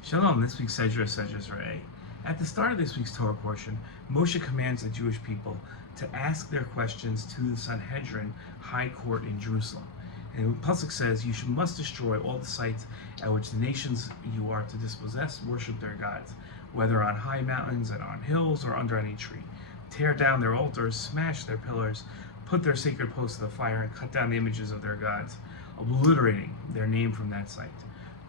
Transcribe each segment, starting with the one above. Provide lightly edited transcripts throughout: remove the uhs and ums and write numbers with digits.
Shalom, this week's Sedra Re'eh. At the start of this week's Torah portion, Moshe commands the Jewish people to ask their questions to the Sanhedrin High Court in Jerusalem. And the Pasuk says, you must destroy all the sites at which the nations you are to dispossess worship their gods, whether on high mountains and on hills or under any tree. Tear down their altars, smash their pillars, put their sacred posts to the fire, and cut down the images of their gods, obliterating their name from that site.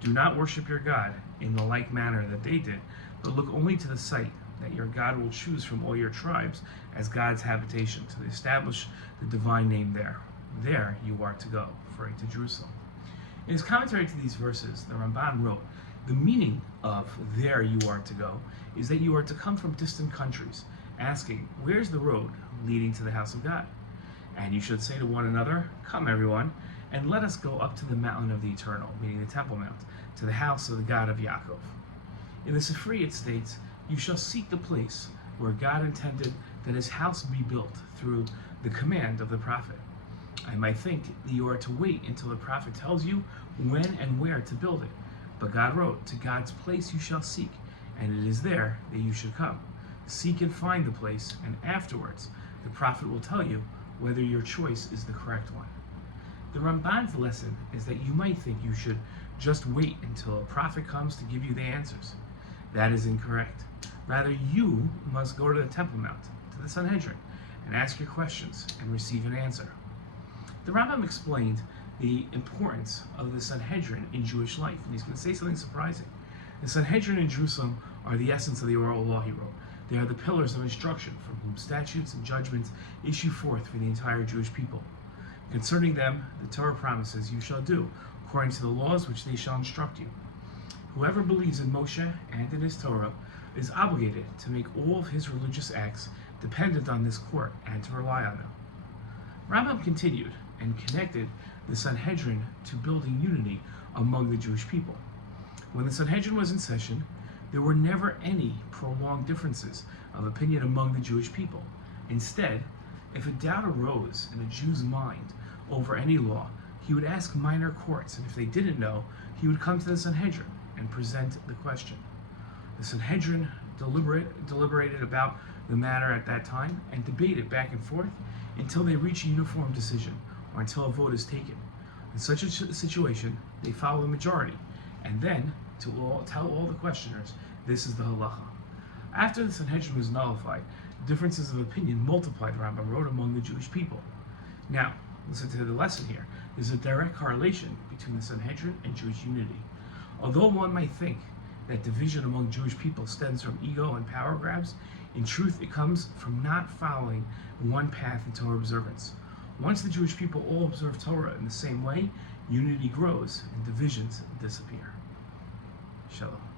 Do not worship your God in the like manner that they did, but look only to the site that your God will choose from all your tribes as God's habitation, to establish the divine name there. There you are to go, referring to Jerusalem. In his commentary to these verses, the Ramban wrote, the meaning of there you are to go is that you are to come from distant countries, asking, where's the road leading to the house of God? And you should say to one another, come everyone, and let us go up to the mountain of the Eternal, meaning the Temple Mount, to the house of the God of Yaakov. In the Sifri it states, you shall seek the place where God intended that his house be built through the command of the prophet. I might think that you are to wait until the prophet tells you when and where to build it. But God wrote, to God's place you shall seek, and it is there that you should come. Seek and find the place, and afterwards the prophet will tell you whether your choice is the correct one. The Ramban's lesson is that you might think you should just wait until a prophet comes to give you the answers. That is incorrect. Rather, you must go to the Temple Mount, to the Sanhedrin, and ask your questions and receive an answer. The Rambam explained the importance of the Sanhedrin in Jewish life, and he's going to say something surprising. The Sanhedrin in Jerusalem are the essence of the oral law, he wrote. They are the pillars of instruction from whom statutes and judgments issue forth for the entire Jewish people. Concerning them, the Torah promises, you shall do according to the laws which they shall instruct you. Whoever believes in Moshe and in his Torah is obligated to make all of his religious acts dependent on this court and to rely on them. Rambam continued and connected the Sanhedrin to building unity among the Jewish people. When the Sanhedrin was in session, there were never any prolonged differences of opinion among the Jewish people. Instead, if a doubt arose in a Jew's mind over any law, he would ask minor courts, and if they didn't know, he would come to the Sanhedrin and present the question. The Sanhedrin deliberated about the matter at that time and debated back and forth until they reach a uniform decision or until a vote is taken. In such a situation, they follow the majority, and then tell all the questioners, this is the halacha. After the Sanhedrin was nullified, differences of opinion multiplied, Rambam wrote, among the Jewish people. Now, listen to the lesson here. There's a direct correlation between the Sanhedrin and Jewish unity. Although one might think that division among Jewish people stems from ego and power grabs, in truth it comes from not following one path in Torah observance. Once the Jewish people all observe Torah in the same way, unity grows and divisions disappear. Shalom.